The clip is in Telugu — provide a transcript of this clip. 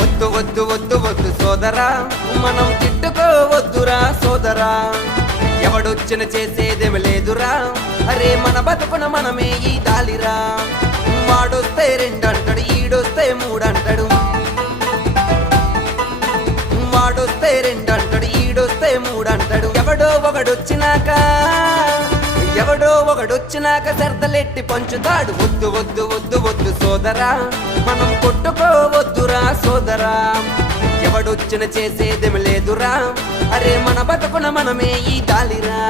వద్దు వద్దు వద్దు వద్దు సోదరా, మనం తిట్టుకోవద్దురా సోదరా. ఎవడొచ్చిన చేసేదేమి లేదురా, అరే మన బతుకున మనమే ఈ దాలిరా. వాడొస్తే రెండంటాడు, ఈడొస్తే మూడంటాడు. వాడొస్తే రెండంటాడు, ఈడొస్తే మూడంటాడు. ఎవడో ఒకడొచ్చినాక సర్దలెట్టి పంచుతాడు. వద్దు వద్దు వద్దు వద్దు సోదరా, మనం కొట్టుకోవద్దురా సోదరా. ఎవడొచ్చిన చేసేదేమి లేదురా, అరే మన బతుకున మనమే ఈ దాలిరా.